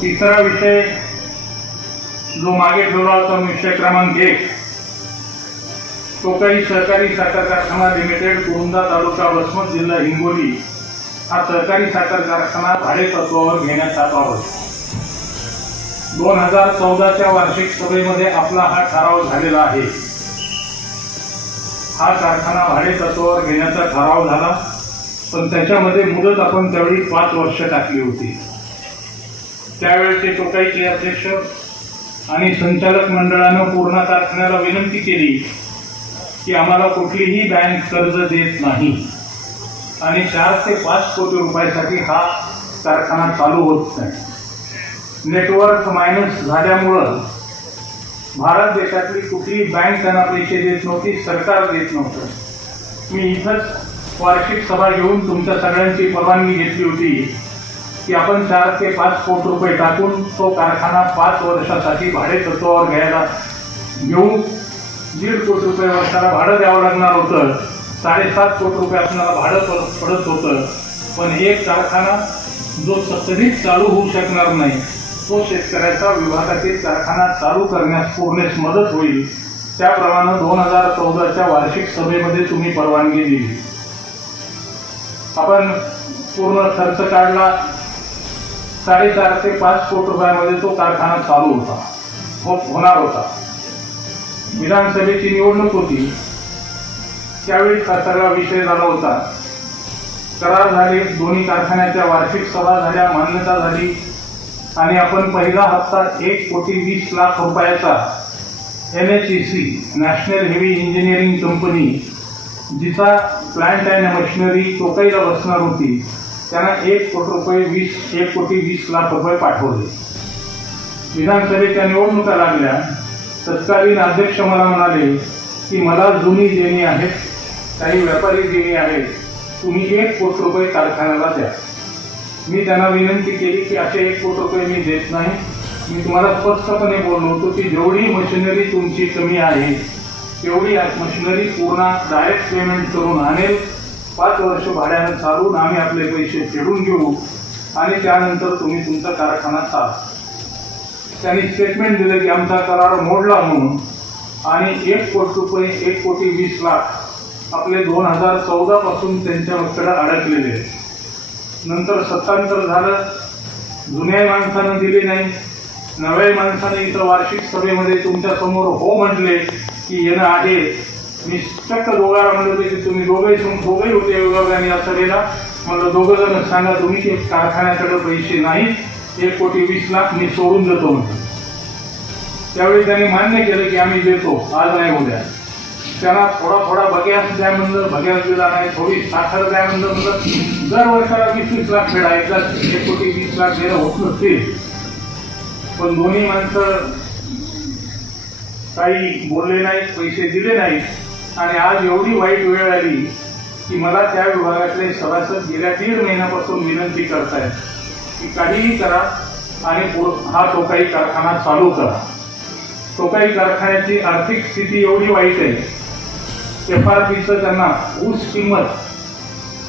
तिसरा विषय जो मागे ठेवला होता विषय क्रमांक एक टोकाई सहकारी साखर कारखाना लिमिटेड कुरुंदा तालुका वसमत जिल्हा हिंगोली हा सहकारी साखर कारखाना भाडे तत्वावर घेण्यात होता. दोन हजार चौदाच्या वार्षिक सभेमध्ये आपला हा ठराव झालेला आहे. हा कारखाना भाडे तत्वावर घेण्याचा ठराव झाला पण त्याच्यामध्ये मुदत आपण त्यावेळी पाच वर्ष टाकली होती. त्यावेळेचे टोकाईचे अध्यक्ष आणि संचालक मंडळानं पूर्ण कारखान्याला विनंती केली की आम्हाला कुठलीही बँक कर्ज देत नाही. आणि चार ते पाच कोटी रुपयासाठी हा कारखाना चालू होत नाही. नेटवर्क मायनस झाल्यामुळं भारत देशातली कुठलीही बँक त्यांना पैसे देत नव्हती सरकार देत नव्हतं. मी इथंच वार्षिक सभा घेऊन तुमच्या सगळ्यांची परवानगी घेतली होती. की आपण चार ते पाच कोटी रुपये टाकून तो कारखाना पाच वर्षासाठी भाडे तत्वावर घ्यायला घेऊन दीड कोटी रुपये वर्षाला भाडं द्यावं लागणार होतं. साडेसात कोटी रुपये आपल्याला भाडं पड- पडत होतं. पण एक कारखाना जो सत्तरीत चालू होऊ शकणार नाही तो शेतकऱ्याचा विभागातील कारखाना चालू करण्यास पूर्णेस मदत होईल. त्याप्रमाणे दोन हजार चौदाच्या वार्षिक सभेमध्ये तुम्ही परवानगी दिली. आपण पूर्ण खर्च काढला. साडेचार ते पाच कोटी रुपयामध्ये तो कारखाना चालू होता. हो होणार होता. विधानसभेची निवडणूक होती. त्यावेळी हा सगळा विषय झाला होता. करार झाले दोन्ही कारखान्याच्या वार्षिक सभा झाल्या मान्यता झाली. आणि आपण पहिला हप्ता एक कोटी वीस लाख रुपयाचा N H E C national heavy engineering company जिचा प्लांट अँड मशिनरी टोकाईला बसणार होती. त्यांना एक कोटी रुपये वीस एक कोटी वीस लाख रुपये पाठवले. विधानसभेच्या निवडणुका लागल्या. तत्कालीन अध्यक्ष मला म्हणाले की मला जुनी देणी आहेत काही व्यापारी देणी आहेत. तुम्ही एक कोटी रुपये कारखान्याला द्या. मी त्यांना विनंती केली की असे एक कोटी रुपये मी देत नाही. मी तुम्हाला स्पष्टपणे बोललो होतो की जेवढी मशिनरी तुमची कमी आहे तेवढी मशिनरी पूर्ण डायरेक्ट पेमेंट करून आणेल. पाच वर्ष भाड्यानं चालून आम्ही आपले पैसे फेडून घेऊ आणि त्यानंतर तुम्ही तुमचा कारखाना चाल त्यांनी स्टेटमेंट दिलं की आमचा करार मोडला म्हणून आणि एक कोटी रुपये एक कोटी वीस लाख आपले दोन हजार चौदापासून त्यांच्याकडे अडकलेले आहेत. नंतर सत्तांतर झालं. जुन्या माणसानं दिले नाही. नव्या माणसाने इतर वार्षिक सभेमध्ये तुमच्यासमोर हो म्हटले की येणं आहे. मी चक्कर दोघाला म्हणलं होते की तुम्ही दोघे दोघंही होते विभागाने असलेला सभेला. म्हणलं दोघं जण सांगा तुम्ही की कारखान्याकडे पैसे नाहीत. एक कोटी वीस लाख मी सोडून देतो म्हणतो त्यावेळी त्यांनी मान्य केलं की आम्ही देतो. आज नाही उद्या त्यांना थोडा थोडा बघ्यास द्या म्हणलं. बघ्यास दिला नाही थोडी साखर द्या म्हणलं म्हणलं. दर वर्षाला वीस वीस लाख फेडा एकदा एक कोटी वीस लाख देणं होत नसते पण दोन्ही माणसं काही बोलले नाहीत पैसे दिले नाहीत. आणि आज एवढी वाईट वेळ आली की मला त्या विभागातले सभासद गेल्या दीड महिन्यापासून विनंती करतायत की काहीही करा आणि हा टोकाई कारखाना चालू करा. टोकाई कारखान्याची आर्थिक स्थिती एवढी वाईट आहे. एफ आर पीचं त्यांना ऊस किंमत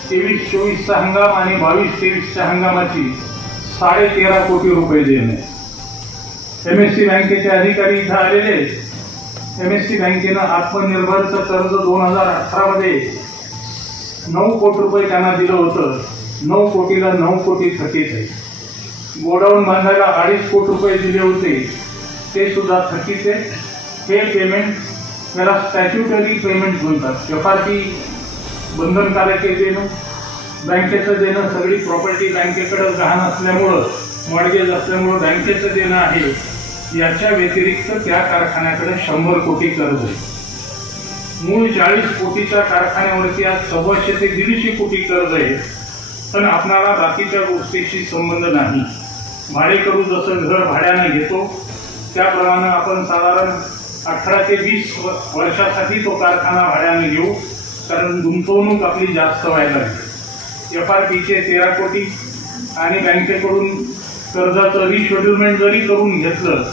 तेवीस चोवीसचा हंगाम आणि बावीस तेवीसच्या हंगामाची साडे तेरा कोटी रुपये देणे. एम एस सी बँकेचे अधिकारी इथं आलेले एम एस सी बँकेनं आत्मनिर्भरचं कर्ज दोन हजार अठरामध्ये नऊ कोटी रुपये त्यांना दिलं होतं. नऊ कोटीला नऊ कोटी थकीत आहे गोडाऊन बांधायला अडीच कोटी रुपये दिले होते. ते सुद्धा थकीत आहे हे पेमेंट त्याला स्टॅच्युटरी पेमेंट म्हणतात. एफ बंधनकारक आहे देणं बँकेचं देणं सगळी प्रॉपर्टी बँकेकडं गहाण असल्यामुळं मॉडगेज असल्यामुळं बँकेचं देणं आहे. याच्या व्यतिरिक्त त्या कारखान्याकडे शंभर कोटी कर्ज आहे. मूळ चाळीस कोटीच्या कारखान्यावरती आज सव्वाशे ते दीडशे कोटी कर्ज आहे. पण आपणाला बाकीच्या गोष्टीशी संबंध नाही. भाडेकरू जसं घर भाड्यानं घेतो त्याप्रमाणे आपण साधारण अठरा ते वीस वर्षासाठी तो कारखाना भाड्याने घेऊ कारण गुंतवणूक आपली जास्त व्हायला लागली. एफ आर पीचे तेरा कोटी आणि बँकेकडून कर्जाचं रिशेड्युलमेंट जरी करून घेतलं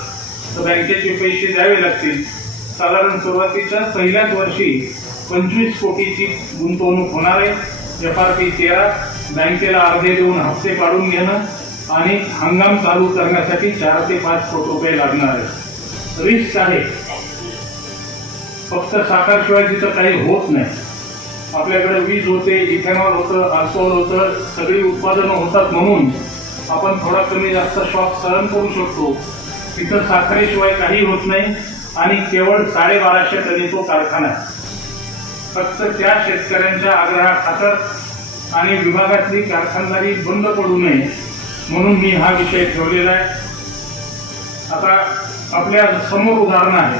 तर बँकेचे पैसे द्यावे लागतील. साधारण सुरुवातीच्या पहिल्याच वर्षी पंचवीस कोटीची गुंतवणूक होणार आहे. एफ आर पी तेरा बँकेला अर्धे देऊन हप्ते काढून घेणं आणि हंगाम चालू करण्यासाठी चार ते पाच कोटी रुपये लागणार आहे. रिस्क आहे. फक्त साखरशिवाय तिथं काही होत नाही. आपल्याकडे वीज होते इथेनॉल होतं अल्कोहोल होतं सगळी उत्पादनं होतात म्हणून आपण थोडा कमी जास्त शॉक सहन करू शकतो. तिथं साखरेशिवाय काही होत नाही आणि केवळ साडेबाराशे टनी तो कारखाना फक्त त्या शेतकऱ्यांच्या आग्रहाखातर आणि विभागातली कारखानदारी बंद पडू नये म्हणून मी हा विषय ठेवलेला आहे. आता आपल्यासमोर उदाहरण आहे.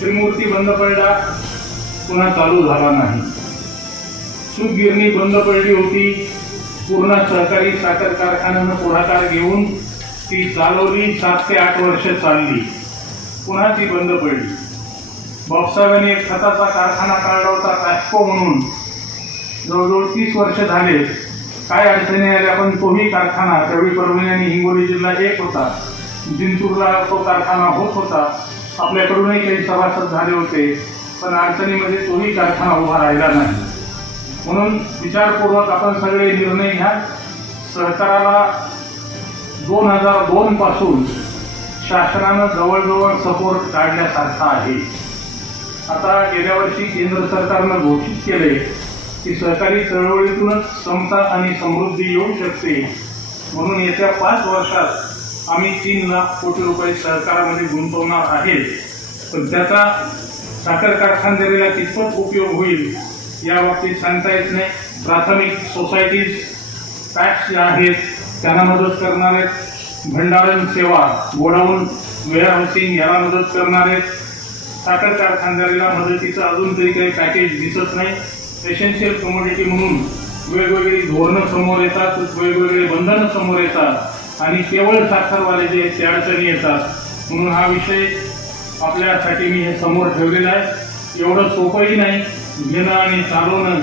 त्रिमूर्ती बंद पडला पुन्हा चालू झाला नाही. सुखगिरणी बंद पडली होती पूर्ण सहकारी साखर कारखान्यानं पुढाकार घेऊन ती चालवली. सात ते आठ वर्ष चालली. पुन्हा ती बंद पडली. बापसाहेबांनी एक खताचा कारखाना काढला होता कास्को म्हणून. जवळजवळ तीस वर्ष झाले. काय अडचणी आल्या पण तोही कारखाना. रवी परभणी आणि हिंगोली जिल्हा एक होता. जिंतूरला तो कारखाना होत होता. आपल्याकडूनही काही सभासद झाले होते. पण अडचणीमध्ये तोही कारखाना उभा राहिला नाही. म्हणून विचारपूर्वक आपण सगळे निर्णय घ्या. सहकाराला दोन हजार दोन पासून शासनानं जवळजवळ सपोर्ट काढण्यासारखा आहे. आता गेल्या वर्षी केंद्र सरकारनं घोषित केले की सहकारी चळवळीतूनच समता आणि समृद्धी येऊ शकते. म्हणून येत्या पाच वर्षात आम्ही तीन लाख कोटी रुपये सहकारामध्ये गुंतवणार आहेत पण त्याचा साखर कारखानदारीला कितपत उपयोग होईल या बाबतीत सांगता येत नाही. प्राथमिक सोसायटीज पॅक्स ज्या आहेत त्यांना मदत करणार आहेत. भंडारण सेवा गोडाऊन वेअरहाऊसिंग याला मदत करणार आहेत. साखर कारखानदारीला मदतीचं अजून तरी काही पॅकेज दिसत नाही. एसेन्शियल कमोडिटी म्हणून वेगवेगळी धोरणं समोर येतात वेगवेगळे बंधनं समोर येतात आणि केवळ साखरवाले जे आहेत ते अडचणी येतात. म्हणून हा विषय आपल्यासाठी मी हे समोर ठेवलेला आहे. एवढं सोपंही नाही. घेणं आणि चालवणं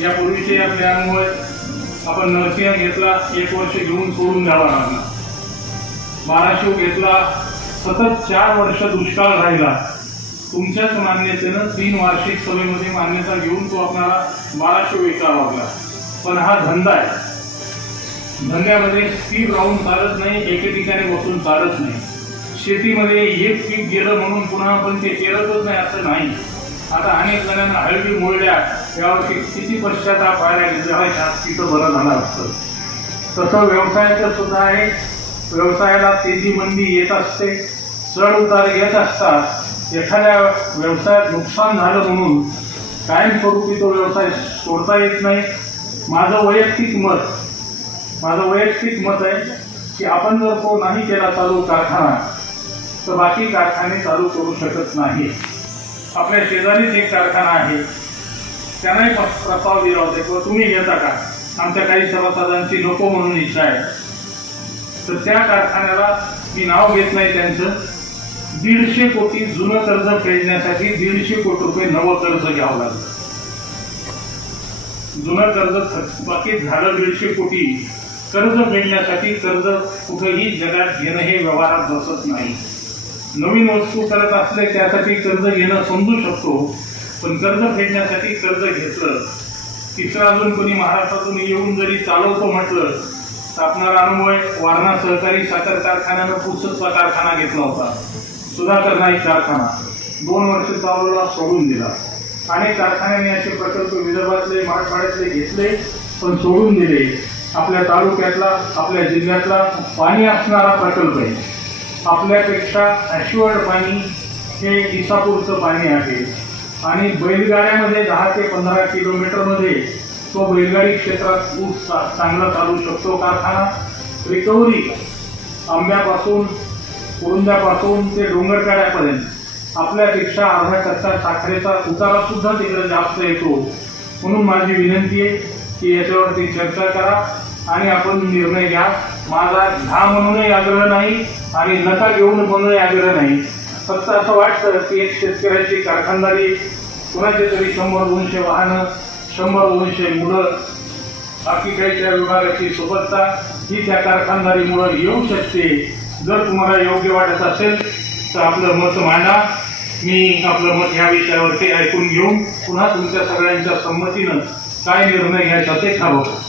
यापूर्वीचे या अनुभव आपण नरसिंह घेतला एक वर्ष घेऊन सोडून द्यावा लागला बाराशिव घेतला सतत चार वर्ष दुष्काळ राहिला. तुमच्याच मान्यतेनं तीन वार्षिक सभेमध्ये मान्यता घेऊन तो आपल्याला बाराशे विकावा लागला. पण हा धंदा आहे. धंद्यामध्ये स्थिर राहून चालत नाही एके ठिकाणी बसून चालत नाही. शेतीमध्ये एक पीक गेलं म्हणून पुन्हा आपण ते केलंच नाही असं नाही. आता अनेक जणांना हळदी मोडल्या यावरती किती पश्चाताप व्हायला जेव्हा तिथं बरं झालं असतं. तसं व्यवसायाचं सुद्धा आहे. व्यवसायाला तेजी मंदी येत असते चढ उतार येत असतात. एखाद्या व्यवसायात नुकसान झालं म्हणून कायमस्वरूपी तो व्यवसाय सोडता येत नाही. माझं वैयक्तिक मत माझं वैयक्तिक मत आहे की आपण जर तो नाही केला चालू कारखाना तर बाकी कारखाने चालू करू शकत नाही आपल्या शेजारीच एक कारखाना आहे. त्यांनाही प- प्रस्ताव दिला होता किंवा तुम्ही घेता का? आमच्या काही सभासदांची नको म्हणून इच्छा आहे. तर त्या कारखान्याला मी नाव घेत नाही त्यांचं. दीडशे कोटी जुनं कर्ज फेडण्यासाठी दीडशे कोटी रुपये नवं कर्ज घ्यावं लागलं. जुनं कर्ज बाकी झालं दीडशे कोटी. कर्ज फेडण्यासाठी कर्ज कुठेही जगात घेणं हे व्यवहारात बसत नाही. नवीन वस्तू करत असले त्यासाठी कर्ज घेणं समजू शकतो पण कर्ज फेडण्यासाठी कर्ज घेतलं. तिथं अजून कोणी महाराष्ट्रातून येऊन जरी चालवतो म्हटलं तर आपणाला अनुभव आहे वारणा सहकारी साखर कारखान्यानं पुसदचा कारखाना घेतला होता. सुधाकर नाईक कारखाना. दोन वर्ष चालवला सोडून दिला. अनेक कारखान्याने असे प्रकल्प विदर्भातले मराठवाड्यातले घेतले पण सोडून दिले. आपल्या तालुक्यातला आपल्या जिल्ह्यातला पाणी असणारा प्रकल्प आहे. आपल्यापेक्षा ॲश्युअर्ड पाणी हे इसापूरचं पाणी आहे. आणि बैलगाड्यामध्ये दहा ते पंधरा किलोमीटरमध्ये तो बैलगाडी क्षेत्रात ऊस चा- चांगला चालू शकतो कारखाना. रिकव्हरी आंब्यापासून कुरुंद्यापासून ते डोंगरकड्यापर्यंत. आपल्यापेक्षा अर्धा टक्का साखरेचा उतारासुद्धा तिकडे जास्त येतो. म्हणून माझी विनंती आहे की याच्यावरती चर्चा करा आणि आपण निर्णय घ्या. माझा घा म्हणूनही आग्रह नाही आणि नका घेऊन म्हणूनही आग्रह नाही. फक्त असं वाटतं की एक शेतकऱ्याची कारखानदारी कुणाचे तरी शंभर दोनशे वाहनं शंभर दोनशे मुलं बाकी काही त्या विभागाची सोबतता ही त्या कारखानदारीमुळं येऊ शकते. जर तुम्हाला योग्य वाटत असेल तर आपलं मत मांडा. मी आपलं मत ह्या विषयावरती ऐकून घेऊन पुन्हा तुमच्या सगळ्यांच्या संमतीनं काय निर्णय घ्यायचा ते ठरवतो.